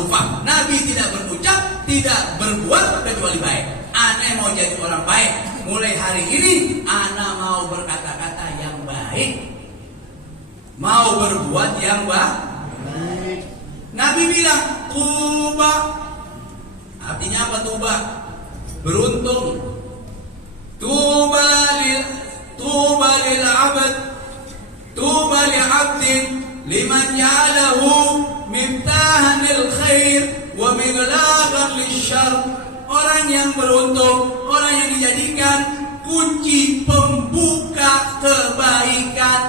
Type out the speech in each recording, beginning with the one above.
ma'rufah. Nabi tidak berucap, tidak berbuat kecuali baik. Ana mau jadi orang baik. Mulai hari ini ana mau berkata-kata yang baik, mau berbuat yang baik. Nabi bilang tuba. Artinya apa tuba? Beruntung. Tuba lil abd, tuba li abdin liman ja'alahu miftahan lil khair wa mighlaqan lisyarr. Orang yang beruntung, orang yang dijadikan kunci pembuka kebaikan.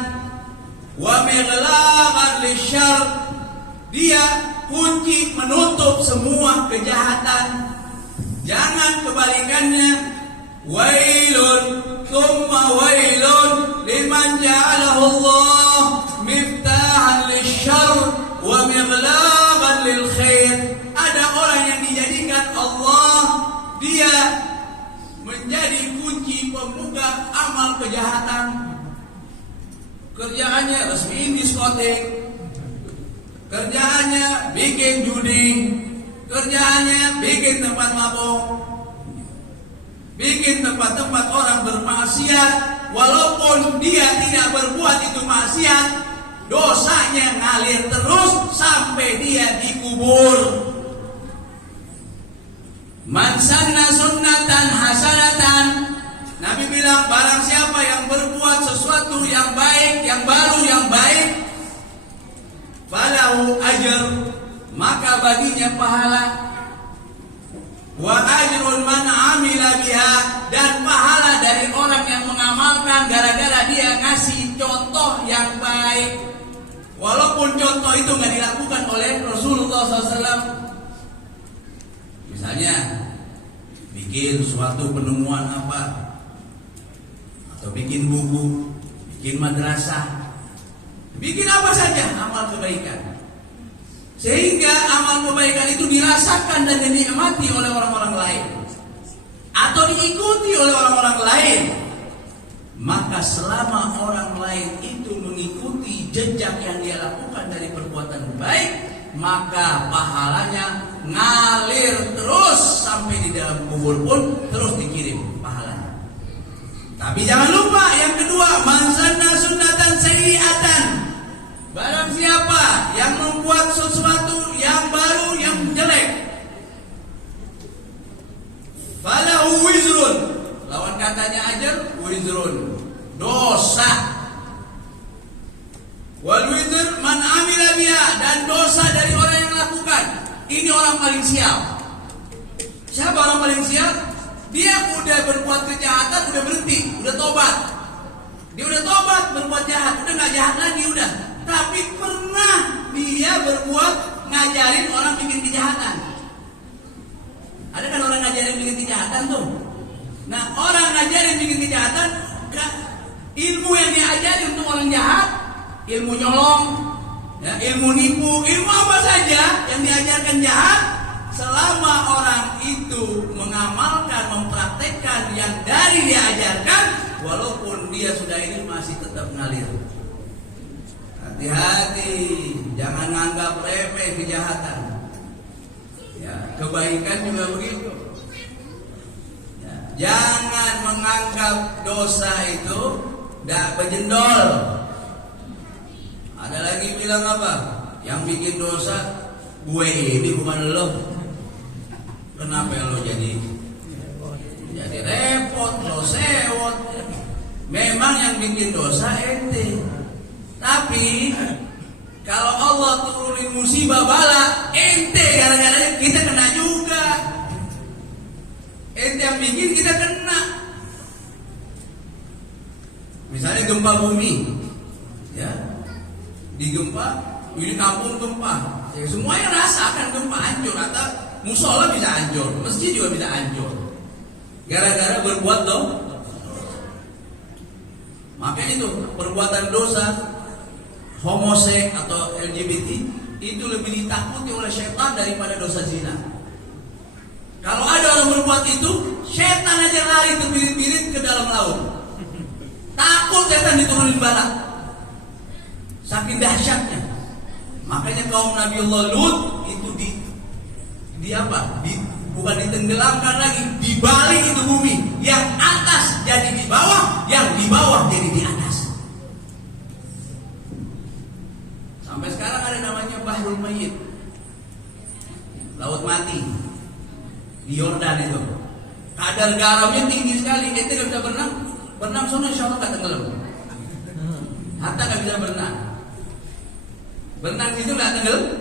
Wa mighlaqan lisyarr, dia kunci menutup semua kejahatan. Jangan kebalikannya. Wailun thumma wailun liman ja'alahu Allah miftahan lisyarr wa mighlaqan lil khair. Ada orang yang dijadikan Allah, dia menjadi kunci pembuka amal kejahatan. Kerjaannya resmiin diskotik, kerjaannya bikin judi, kerjaannya bikin tempat mabuk, bikin tempat-tempat orang bermaksiat. Walaupun dia tidak berbuat itu maksiat, dosanya ngalir terus sampai dia dikubur. Man sanna sunnatan hasanatan, Nabi bilang barang siapa yang berbuat sesuatu yang baik, yang baru, yang baik, falahu ajr, maka baginya pahala. Wa ajrun man amila biha, dan pahala dari orang yang mengamalkan gara-gara dia ngasih contoh yang baik. Walaupun contoh itu nggak dilakukan oleh Rasulullah SAW. Misalnya bikin suatu penemuan apa, atau bikin buku, bikin madrasah, bikin apa saja amal kebaikan, sehingga amal kebaikan itu dirasakan dan dinikmati oleh orang-orang lain, atau diikuti oleh orang-orang lain. Maka selama orang lain itu mengikuti jejak yang dia lakukan dari perbuatan baik, maka pahalanya ngalir terus sampai di dalam kubur pun terus dikirim pahalanya. Tapi jangan lupa yang kedua, man sanna sunnatan sayyi'atan, barang siapa yang membuat sesuatu yang baru yang jelek, falahu wizrun, lawan katanya ajar wizrun, dosa. Wal wizr man amila biha, dan dosa dari orang yang melakukan. Ini orang paling sial. Siapa orang paling sial? Dia udah berbuat kejahatan, udah berhenti, udah tobat. Dia udah tobat berbuat jahat, udah gak jahat lagi udah. Tapi pernah dia berbuat ngajarin orang bikin kejahatan. Ada kan orang ngajarin bikin kejahatan tuh. Nah, orang ngajarin bikin kejahatan, ilmu yang diajarin untuk orang jahat, ilmu nyolong, ya, ilmu nipu, ilmu apa saja yang diajarkan jahat, selama orang itu mengamalkan, mempraktekkan yang dari diajarkan, walaupun dia sudah ini masih tetap ngalir. Hati-hati, jangan anggap remeh kejahatan. Ya, kebaikan juga begitu. Ya, jangan menganggap dosa itu tidak bejendol. Ada lagi bilang apa? Yang bikin dosa gue ini bukan lo. Kenapa lo jadi repot, lo sewot? Memang yang bikin dosa ente. Tapi kalau Allah turunin musibah bala, ente gara-gara kita kena juga. Ente yang bikin kita kena. Misalnya gempa bumi, ya. Di gempa, ini kampung gempa, ya, semuanya rasakan gempa hancur, atau musola bisa hancur, masjid juga bisa hancur, gara-gara berbuat dong. Makanya itu perbuatan dosa homoseks atau LGBT itu lebih ditakuti oleh setan daripada dosa zina. Kalau ada orang berbuat itu, setan aja lari terbirit-birit ke dalam laut, takut setan diturunin bala. Saking dahsyatnya. Makanya kaum Nabiullah Lut itu bukan ditenggelamkan lagi, dibalik itu bumi. Yang atas jadi di bawah, yang di bawah jadi di atas. Sampai sekarang ada namanya Bahrul Mayyit, laut mati di Yordan itu. Kadar garamnya tinggi sekali. Ente nggak bisa berenang sono insya Allah nggak tenggelam. Hatta nggak bisa berenang situ nggak tenggelam.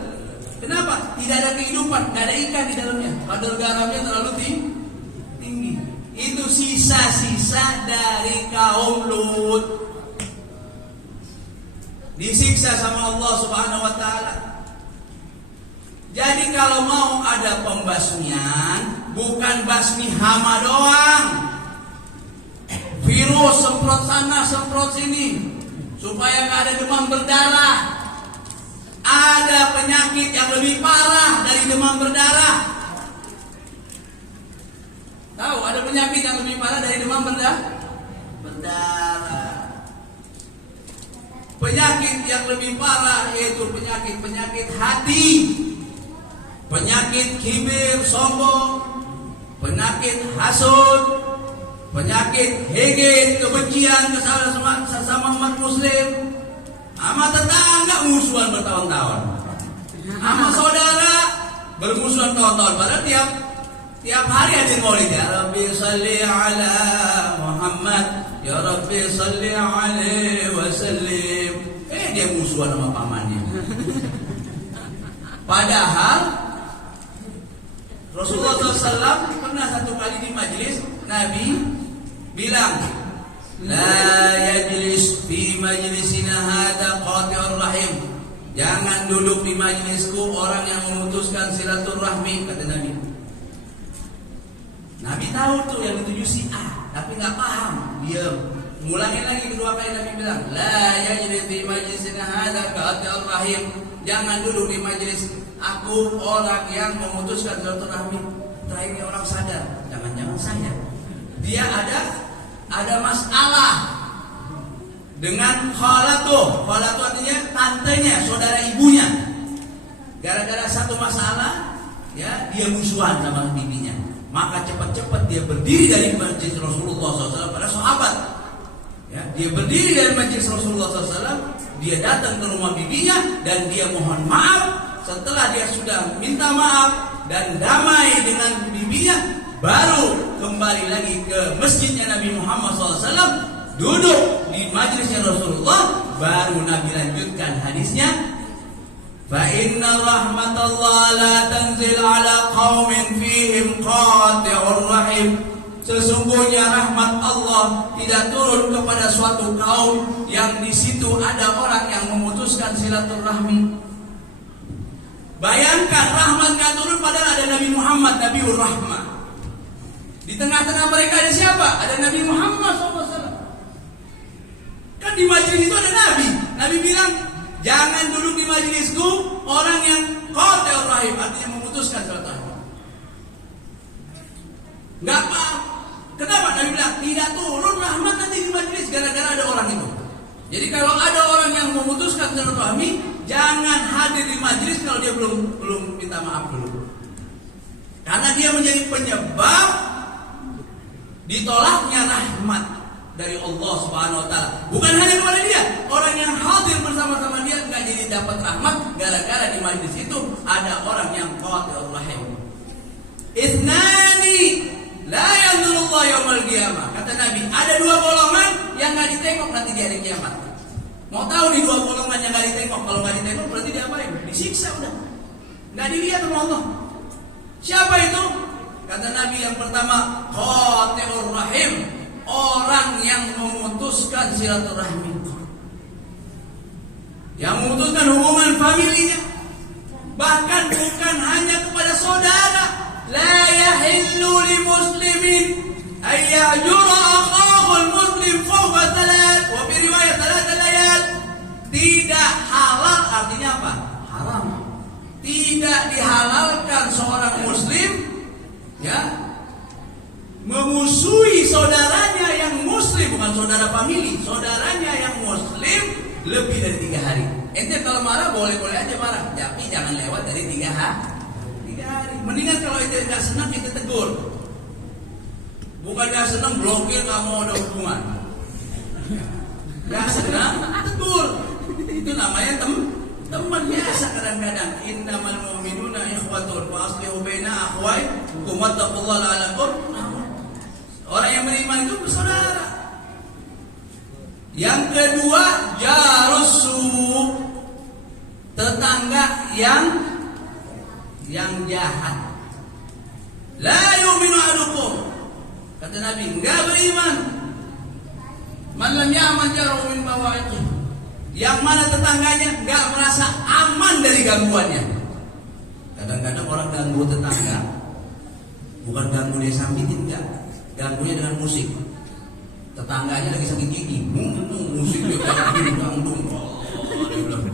Kenapa? Tidak ada kehidupan, nggak ada ikan di dalamnya. Kadar garamnya terlalu tinggi. Itu sisa-sisa dari kaum Lut. Disiksa sama Allah Subhanahu wa taala. Jadi kalau mau ada pembasmian, bukan basmi hama doang. Virus semprot sana, semprot sini, supaya nggak ada demam berdarah. Ada penyakit yang lebih parah dari demam berdarah. Tahu ada penyakit yang lebih parah dari demam berdarah? Penyakit yang lebih parah yaitu penyakit hati. Penyakit kibir, sombong, penyakit hasud, penyakit hege, kebencian sesama umat muslim, sama tetangga musuhan bertahun-tahun, sama saudara bermusuhan tahun-tahun. Padahal tiap hari ada maulid, ya Rabbi salli ala Muhammad, ya Rabbi salli alaihi wasallim. Dia musuhan sama pamannya. Padahal Rasulullah SAW pernah satu kali di majlis, Nabi bilang, la yajlis fi majlisina hadza qati'ur rahim. Jangan duduk di majlisku orang yang memutuskan silaturahmi, kata Nabi. Nabi tahu tuh yang dituju si A, tapi nggak paham. Dia ngulangin lagi kedua kali. Nabi bilang, la yajlis fi majlisina hadza qati'ur rahim. Jangan duduk di majlis aku orang yang memutuskan silaturahmi. Terakhir orang sadar, jangan-jangan saya. Dia ada masalah dengan khalatu. Khalatu artinya tantenya, saudara ibunya. Gara-gara satu masalah, ya dia musuhan sama bibinya. Maka cepat-cepat dia berdiri dari masjid Rasulullah SAW pada sahabat. Ya, dia berdiri dari masjid Rasulullah SAW. Dia datang ke rumah bibinya dan dia mohon maaf. Setelah dia sudah minta maaf dan damai dengan bibinya, baru kembali lagi ke masjidnya Nabi Muhammad SAW, duduk di majlisnya Rasulullah. Baru Nabi lanjutkan hadisnya, fa inna rahmatallah la tanzil ala qaumin fihim qati'ur rahim. Sesungguhnya rahmat Allah tidak turun kepada suatu kaum yang di situ ada orang yang memutuskan silaturahmi. Bayangkan rahmat gak turun padahal ada Nabi Muhammad, Nabiur Rahmah. Di tengah-tengah mereka ada siapa? Ada Nabi Muhammad SAW. Kan di majelis itu ada Nabi. Nabi bilang, jangan duduk di majelisku orang yang qati'ur rahim, artinya memutuskan silaturahmi. Gak paham. Kenapa Nabi bilang tidak turun rahmat nanti di majelis gara-gara ada orang itu. Jadi kalau ada orang yang memutuskan silaturahmi, jangan hadir di majelis kalau dia belum minta maaf dulu. Karena dia menjadi penyebab ditolaknya rahmat dari Allah Subhanahu wa taala. Bukan hanya kepada dia, orang yang hadir bersama-sama dia enggak jadi dapat rahmat gara-gara di majelis itu ada orang yang qati'ur rahim. Ithnani la yanzurullah yaumil qiyamah. Kata Nabi, ada dua golongan yang enggak ditengok nanti di hari kiamat. Mau tahu nih dua golongan yang enggak ditengok? Kalau enggak ditengok berarti diapain? Disiksa udah. Enggak dilihat sama Allah. Siapa itu? Kata Nabi yang pertama, qati'ur rahim, orang yang memutuskan silaturahmi. Yang memutuskan hubungan familinya. Bahkan bukan hanya kepada saudara. La yahillu li muslimin ay yahjura akhahul muslim fawqa thalath, wa fi riwayat thalath layal. Tidak halal artinya apa? Haram. Tidak dihalalkan seorang muslim ya memusuhi saudaranya yang muslim, bukan saudara famili, saudaranya yang muslim lebih dari 3 hari. Ente kalau marah boleh-boleh aja marah, tapi jangan lewat dari 3 3 hari. Mendingan kalau itu nggak senang kita tegur. Bukan nggak senang blokir, nggak mau ada hubungan. Nggak senang tegur. Itu namanya teman biasa kadang-kadang. Innamal mu'minuna ikhwatun wa aslihu baina akhwaykum wattaqullaha la'allakum. Orang yang beriman itu bersaudara. Yang kedua, jarusu, tetangga yang jahat. La yu'minu ahadukum, kata Nabi, enggak beriman man lam ya'man jaruhu min bawa'iqih, yang mana tetangganya enggak merasa aman dari gangguannya. Kadang-kadang orang ganggu tetangga, bukan ganggu dia sambitin, enggak, ganggunya dengan musik. Tetangganya lagi sakit gigi, musik dia ganggu. Dia bilang,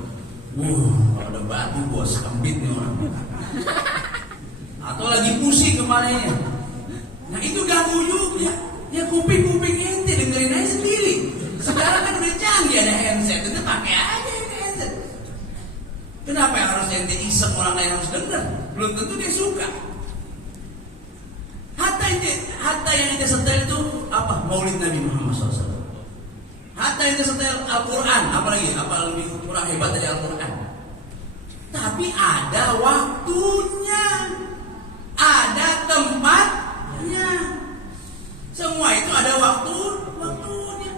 ada batu bos, kembit nih orang. Atau lagi pusing kepalanya. Nah itu ganggu juga. Ya kuping-kuping ente dengerin aja sendiri. Sekarang kan udah canggih ada handset, itu pakai aja handset. Kenapa yang harus ente iseng orang lain harus denger? Belum tentu dia suka. Hatta yang ente setel itu apa? Maulid Nabi Muhammad SAW. Hatta yang ente setel Al-Quran, apalagi apa lebih kurang hebat dari Al-Quran. Tapi ada waktunya, ada tempatnya. Semua itu ada waktunya.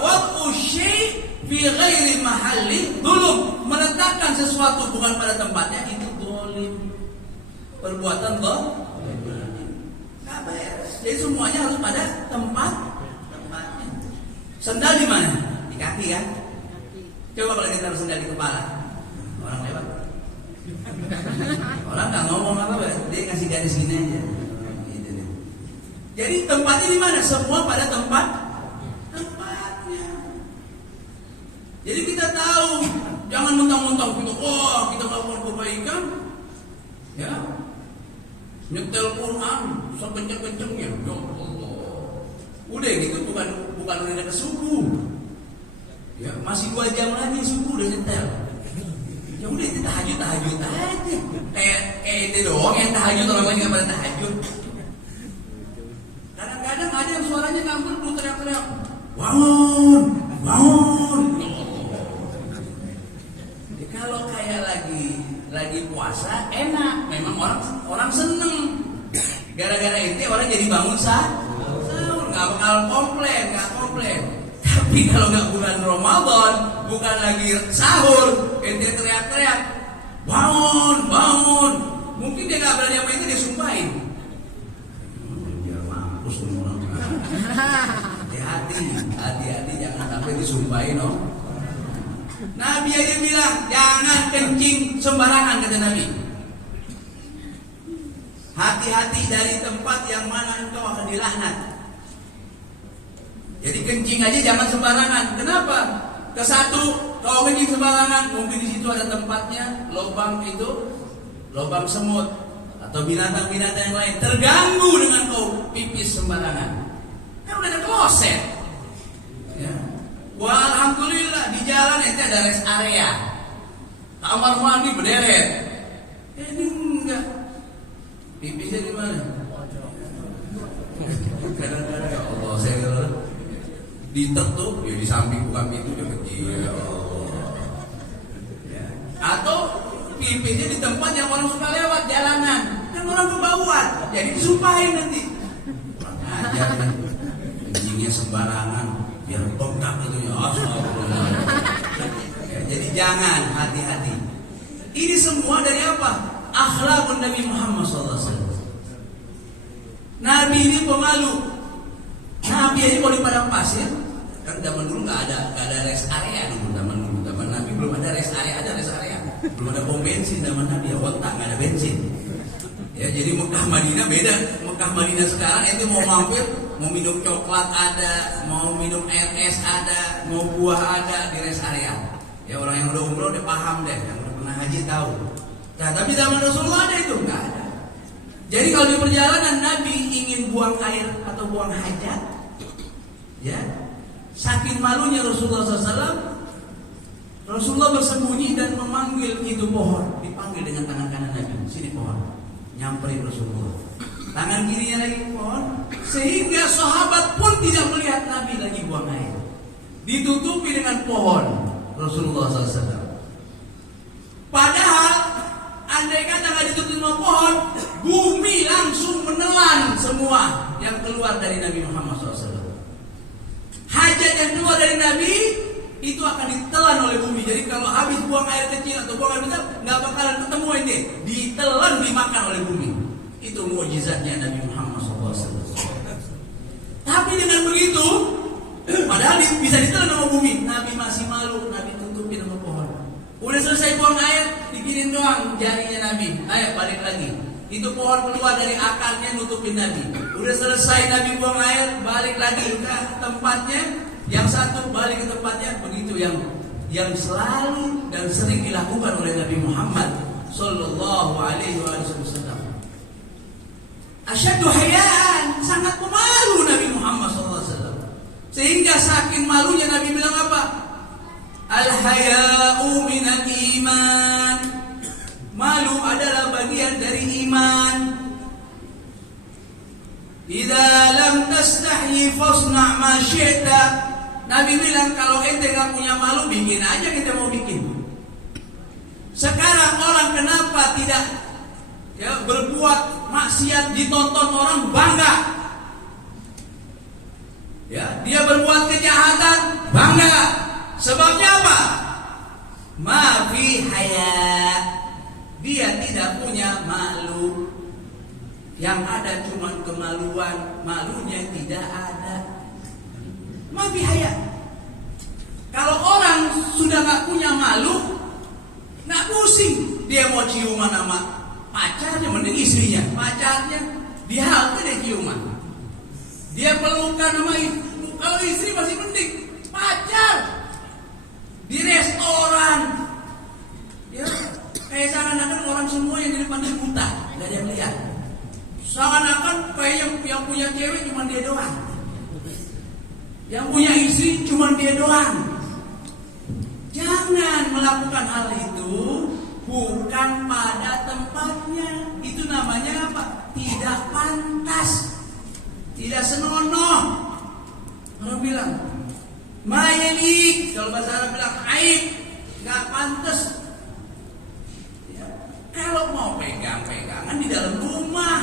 Waktu syai' fi ghairi mahalli dzulm, meletakkan sesuatu bukan pada tempatnya itu zalim. Perbuatan zalim. Enggak beres. Jadi semuanya harus pada tempatnya. Sendal di mana? Di kaki kan? Coba kalau kita taruh sendal di kepala, orang lewat. Orang nggak ngomong apa, dia kasih garis gini aja. Jadi tempatnya di mana? Semua pada tempatnya. Jadi kita tahu, jangan mentang-mentang kita, kita melakukan kebaikan, ya, nyetel Quran sekenceng-kencengnya, ya Allah. Udah gitu bukan udah ke subuh, ya masih 2 jam lagi subuh udah nyetel. Ya udah itu tahajud aja. Kayak itu doang yang tahajud, orang lain nggak pada tahajud. Kadang-kadang ada yang suaranya ngambek, lu teriak-teriak, bangun. Jadi kalau kayak lagi puasa enak, memang orang seneng. Gara-gara itu orang jadi bangun sahur, nggak bakal komplain. Tapi kalau nggak bulan Ramadan, bukan lagi sahur, ente teriak-teriak, bangun. Mungkin dia nggak berani apa itu, dia sumpahin. Biar mampus semua orang. Hati-hati jangan sampai disumpahin, Nabi aja bilang jangan kencing sembarangan, kata Nabi. Hati-hati dari tempat yang mana engkau akan dilaknat. Jadi kencing aja jangan sembarangan. Kenapa? Kesatu, kalau kencing sembarangan, mungkin di situ ada tempatnya, lubang semut atau binatang-binatang yang lain terganggu dengan kau pipis sembarangan. Kan udah ada kloset. Ya. Wah, alhamdulillah di jalan itu ada rest area. Kamar mandi berderet. Ini enggak. Pipisnya di mana? Kadang-kadang ya Allah, saya ditetuk, ya di samping bukan pintu dia kecil. Ya Allah. Ya. Atau pipisnya di tempat yang orang suka lewat jalanan, kan orang kebauan, jadi disumpahin nanti. Kurang ajar nih, kencingnya sembarangan, biar bengkak itu ya. Ya, jadi jangan, hati-hati. Ini semua dari apa? Akhlakun Nabi Muhammad SAW. Nabi ini pemalu. Nabi ini kalau di padang pasir, kan zaman dulu nggak ada rest area dulu. Zaman Nabi belum ada rest area, belum ada pom bensin zaman Nabi, ya otak nggak ada bensin. Ya jadi Mekah Madinah beda. Mekah Madinah sekarang itu mau mampir, mau minum coklat ada, mau minum air es ada, mau buah ada di rest area. Ya orang yang udah umroh udah paham deh, yang udah pernah haji tahu. Nah, tapi zaman Rasulullah ada itu nggak ada. Jadi kalau di perjalanan Nabi ingin buang air atau buang hajat, ya, saking malunya Rasulullah SAW, Rasulullah bersembunyi dan memanggil itu pohon, dipanggil dengan tangan kanan Nabi, sini pohon. nyamperin Rasulullah. Tangan kirinya lagi pohon, sehingga sahabat pun tidak melihat Nabi lagi buang air. Ditutupi dengan pohon Rasulullah SAW. Padahal andai kata nggak ditutup sama pohon, bumi langsung menelan semua yang keluar dari Nabi Muhammad SAW. Hajat yang keluar dari Nabi itu akan ditelan oleh bumi. Jadi kalau habis buang air kecil atau buang air besar, nggak bakalan ketemu ini, ditelan, dimakan oleh bumi. Itu mukjizatnya Nabi Muhammad SAW. Tapi dengan begitu, padahal bisa ditelan sama bumi, Nabi masih malu. Nabi tutupin sama pohon. Udah selesai buang air, diginin doang jarinya Nabi. Ayo balik lagi. Itu pohon keluar dari akarnya, nutupin Nabi. Udah selesai Nabi buang air, balik lagi ke tempatnya. Yang satu balik ke tempatnya. Begitu yang selalu dan sering dilakukan oleh Nabi Muhammad Sallallahu Alaihi Wasallam. Asyaddu hayaan, sangat pemalu Nabi Muhammad Sallallahu Alaihi Wasallam. Sehingga saking malunya Nabi bilang apa? Al-haya'u minal iman. Malu adalah bagian dari iman. Idza lam tastahi fasna' ma syi'ta. Nabi bilang kalau ente enggak punya malu, bikin aja kita mau bikin. Sekarang orang kenapa tidak berbuat maksiat ditonton orang bangga? Ya, dia berbuat kejahatan bangga. Sebabnya apa? Ma fi haya. Dia tidak punya malu. Yang ada cuma kemaluan, malunya tidak ada. Ma fi haya. Kalau orang sudah nggak punya malu, nggak pusing. Dia mau ciuman sama pacarnya, mending istrinya. Pacarnya dia dia ciuman. Dia pelukan sama ibu. Kalau istri masih mending. Pacar di restoran, ya kayak seakan-akan orang semua yang di depan dia buta, nggak ada yang lihat. Seakan-akan kayak yang punya cewek cuma dia doang, yang punya istri cuma dia doang. Jangan melakukan hal itu bukan pada tempatnya. Itu namanya apa? Tidak pantas, tidak senonoh. Orang bilang mayelik, kalau bahasa Arab bilang aib, nggak pantas. Ya. Kalau mau pegang-pegangan di dalam rumah,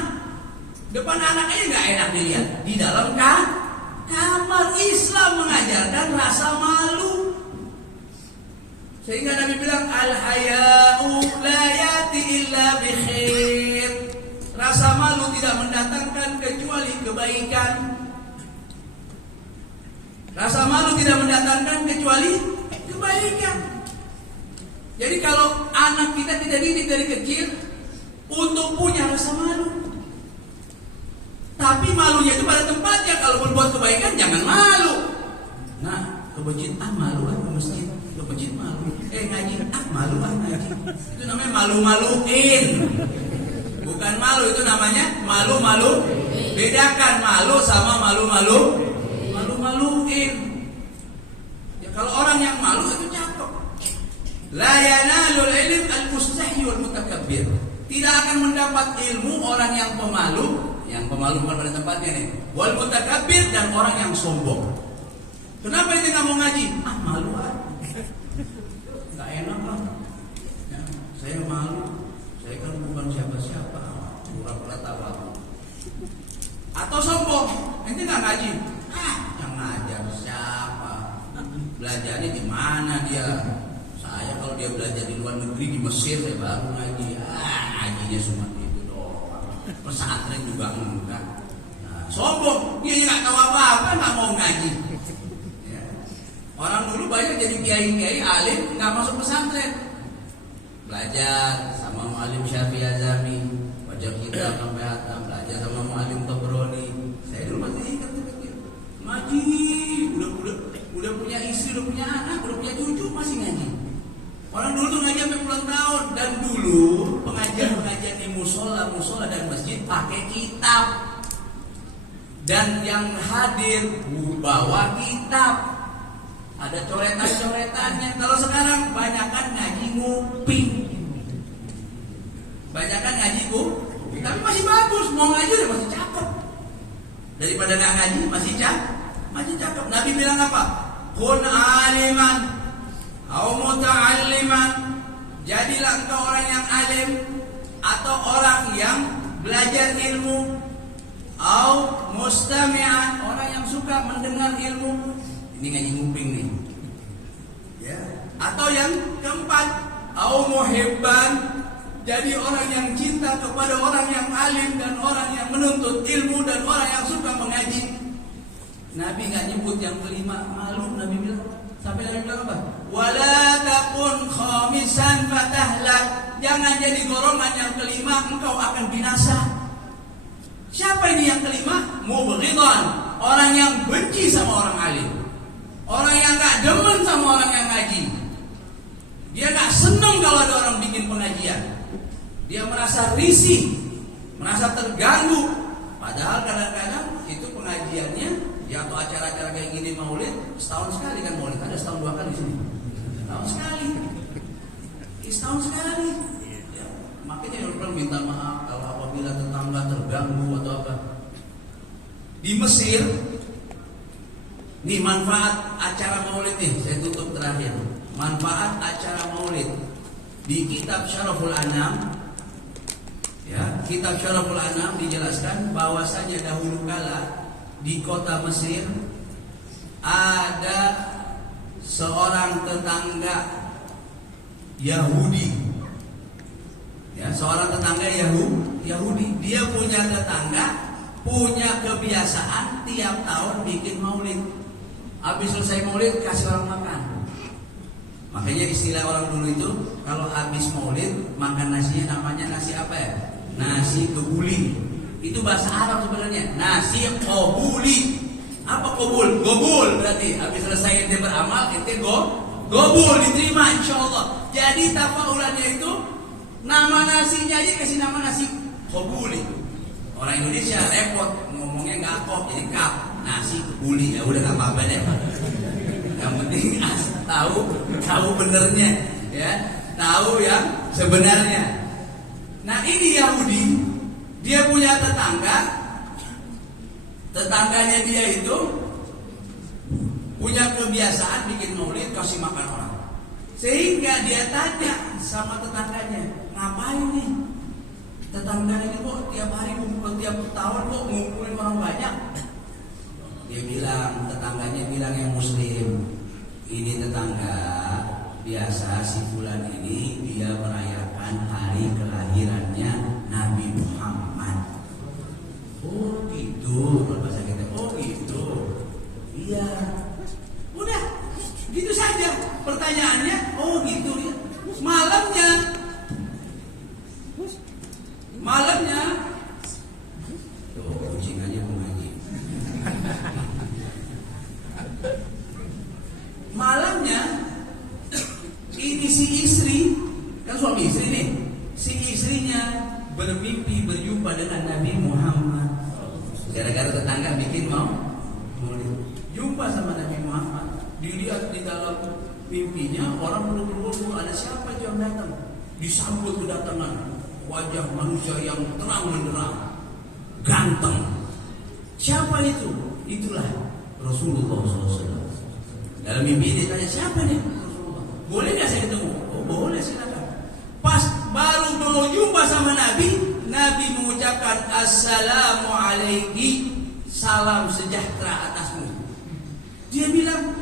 depan anak aja nggak enak dilihat. Di dalam kamar, Islam mengajarkan rasa malu. Sehingga Nabi bilang al-haya'u la yati illa bi khair. Rasa malu tidak mendatangkan kecuali kebaikan. Rasa malu tidak mendatangkan kecuali kebaikan. Jadi kalau anak kita tidak didik dari kecil untuk punya rasa malu, tapi malunya itu pada tempatnya. Kalau berbuat kebaikan jangan malu. Nah, ke masjid malu ke masjid, ke masjid malu. Ngaji malu ngaji. Itu namanya malu-maluin. Bukan malu, itu namanya malu-malu. Bedakan malu sama malu-malu. Malu-maluin. Ya, kalau orang yang malu itu cakep. La yanalul ilm al-mustahi wal mutakabbir. Tidak akan mendapat ilmu orang yang pemalu. Yang pemalu bukan pada tempatnya nih. Wal mutakabbir, dan orang yang sombong. Kenapa dia nggak mau ngaji? Malu nggak enak lah. Ya, saya malu. Saya kan bukan siapa-siapa. Pura-pura tawa. Atau sombong. Ente nggak ngaji. Yang ngajar siapa? Belajarnya di mana dia? Saya kalau dia belajar di luar negeri, di Mesir, saya baru ngaji. Ngajinya cuma itu doang. Pesantren juga enggak. Nah, sombong, dia nggak tahu apa-apa, nggak mau ngaji. Ya. Orang dulu banyak jadi kiai-kiai alim, nggak masuk pesantren. Belajar sama Mu'alim Syafi'i Azami, baca kitab sampai hatam, belajar sama Mu'alim Tabrani. Saya dulu masih ingat ngaji, udah punya istri, udah punya anak, udah punya cucu, masih ngaji. Orang dulu tuh ngaji sampai puluhan tahun. Dan dulu pengajian di musola dan masjid pakai kitab. Dan yang hadir bawa kitab, ada coretan-coretannya. Kalau sekarang banyakan ngaji nguping, banyakan ngaji tapi bagus, mau ngaji udah masih cakep. Daripada nggak ngaji masih cakep. Nabi bilang apa? Kun aliman au muta'alliman. Jadilah engkau orang yang alim atau orang yang belajar ilmu, au mustami'an, orang yang suka mendengar ilmu. Ini ngaji nguping nih. Ya. Atau yang keempat, au muhibban. Jadi orang yang cinta kepada orang yang alim dan orang yang menuntut ilmu dan orang yang suka mengaji. Nabi nggak nyebut yang kelima, malu Nabi bilang. Sampai Nabi bilang apa? Wala takun khamisan fatahlak. Jangan jadi golongan yang kelima, engkau akan binasa. Siapa ini yang kelima? Mubghidan, orang yang benci sama orang alim, orang yang nggak demen sama orang yang ngaji. Dia nggak senang kalau ada orang bikin pengajian. Dia merasa risih, merasa terganggu. Padahal kadang-kadang itu pengajiannya, ya atau acara-acara kayak gini maulid, setahun sekali kan maulid. Ada setahun 2 kali di sini. Setahun sekali. Setahun sekali. Ya, makanya orang minta maaf kalau apabila tetangga terganggu atau apa. Di Mesir, nih manfaat acara maulid nih, saya tutup terakhir. Manfaat acara maulid di kitab Syaraful Anam. Ya, kitab Syaraful Anam dijelaskan bahwasanya dahulu kala di kota Mesir ada seorang tetangga Yahudi. Ya, seorang tetangga Yahudi. Dia punya tetangga, punya kebiasaan tiap tahun bikin maulid. Habis selesai maulid kasih orang makan. Makanya istilah orang dulu itu kalau habis maulid makan nasinya namanya nasi apa ya? Nasi kebuli. Itu bahasa Arab sebenarnya. Nasi kobuli. Apa kobul? Gobul berarti. Habis selesai ente beramal, ente gobul diterima insyaallah. Jadi tafaulannya itu nama nasinya aja kasih nama nasi kobuli. Orang Indonesia repot ngomongnya nggak kok jadi kap. Nasi kebuli ya udah nggak apa-apa deh. Yang penting tahu benernya, ya, tahu yang sebenarnya. Nah ini Yahudi, dia punya tetangganya dia itu punya kebiasaan bikin maulid kasih makan orang. Sehingga dia tanya sama tetangganya, ngapain nih? Tetangga ini kok tiap hari tiap tahun kok ngumpulin orang banyak? Dia bilang, tetangganya bilang yang muslim, ini tetangga biasa si fulan ini dia merayakan hari kelahirannya Nabi Muhammad. Oh gitu, bahasa kita. Oh gitu. Iya. Udah, gitu saja. Pertanyaannya, oh gitu ya. Malamnya tuh kucingannya mengaji. Malamnya ini si istri, kan suami istri nih, si istrinya bermimpi berjumpa dengan Nabi Muhammad. Gara-gara tetangga bikin mau jumpa sama Nabi Muhammad. Dilihat di dalam mimpinya orang berkumpul, ada siapa yang datang? Disambut kedatangan wajah manusia yang terang benderang, ganteng. Siapa itu? Itulah Rasulullah SAW. Dalam mimpi dia tanya, siapa nih? Rasulullah. Boleh nggak saya ketemu? Oh boleh, silakan. Pas baru mau jumpa sama Nabi, Nabi mengucapkan assalamu alaiki, salam sejahtera atasmu. Dia bilang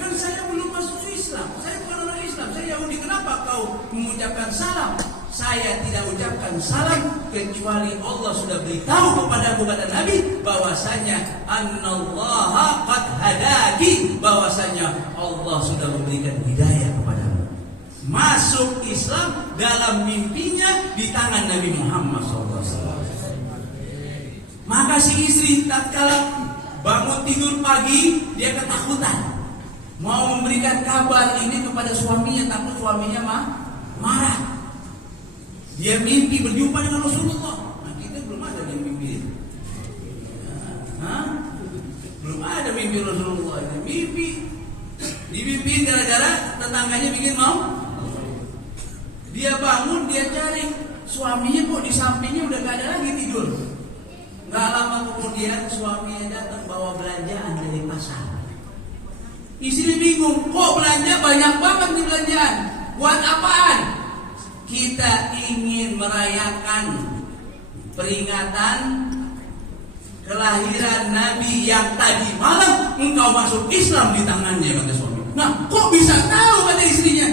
kan saya belum masuk Islam, saya bukan orang Islam, saya Yahudi. Kenapa kau mengucapkan salam? Saya tidak ucapkan salam kecuali Allah sudah beritahu kepadaku, kata Nabi, bahwasanya annallaha qad hadaki, bahwasanya Allah sudah memberikan hidayah kepadamu. Masuk Islam dalam mimpinya di tangan Nabi Muhammad SAW. Maka si istri tatkala bangun tidur pagi, dia ketakutan, mau memberikan kabar ini kepada suaminya, takut suaminya marah. Dia mimpi berjumpa dengan Rasulullah. Nah, kita belum ada yang mimpi itu. Belum ada mimpi Rasulullah. Mimpi dimimpiin gara-gara tetangganya bikin mau. Dia bangun, dia cari suaminya kok di sampingnya udah gak ada lagi tidur. Gak lama kemudian suaminya datang bawa belanjaan dari pasar. Istri bingung, kok belanja banyak banget nih belanjaan. Buat apaan? Kita ingin merayakan peringatan kelahiran Nabi yang tadi malam engkau masuk Islam di tangannya, kata suami. Nah, kok bisa tahu, kata istrinya?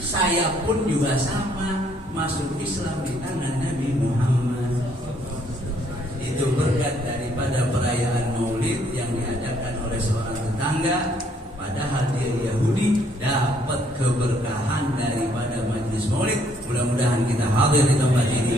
Saya pun juga sama, masuk Islam di tangan Nabi Muhammad. Itu berkat daripada perayaan Maulid yang diadakan oleh seorang tetangga. Padahal dia Yahudi, dapat keberkahan daripada majlis Maulid. Mudah-mudahan kita hadir di tempat ini.